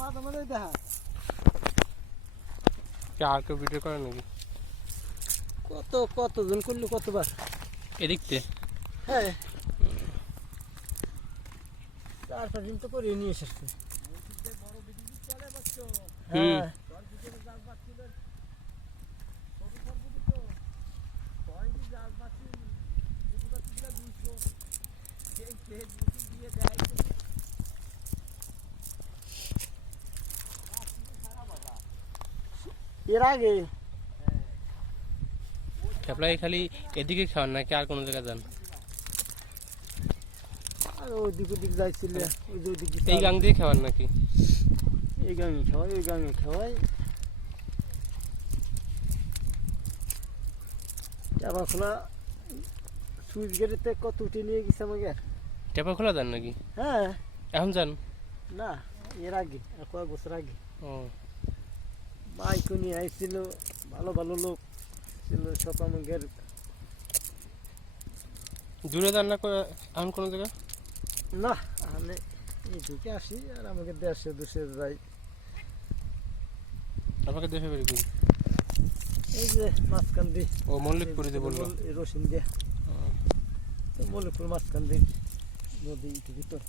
মাঝে মাঝে দেখা আর কেউ ভিডিও করে নাকি? কতজন করলো কতবার এদিকতে? হ্যাঁ 4-5 দিন তো করে নিয়ে এসেছে। হ্যাঁ এর আগে আপনাকে খালি এদিকে খাওয়ান নাকি আর কোনো জায়গায় যান? আর ওদিক ওদিক যাইছিল, ওই যে ওদিক এই গাং দিয়ে খাওয়ান নাকি? এই গাঙে খাওয়াই, ওই গাঙে খাওয়াই। চাপা খোলা সুইচ গেটেতে কত উঠে নিয়ে গেছে আমাকে। টেপা খোলা যান নাকি? হ্যাঁ এখন যান? না এর আগে কয়েক বছর আগে ও বাইক নিয়ে আইছিল, ভালো ভালো লোক ছিল সব আমাদের। দূরে যান না এখন কোনো জায়গা? না আমি এই ঢুকে আসি আর আমাকে দেশে দেশে যাই। আপনাকে দেশে বেরিয়ে কি? এই যে মাঝখান দিয়ে ও মল্লিকপুরে যে বললো রসিন দিয়ে, তো মল্লিকপুর মাঝখান দিয়ে নদী ভিতর।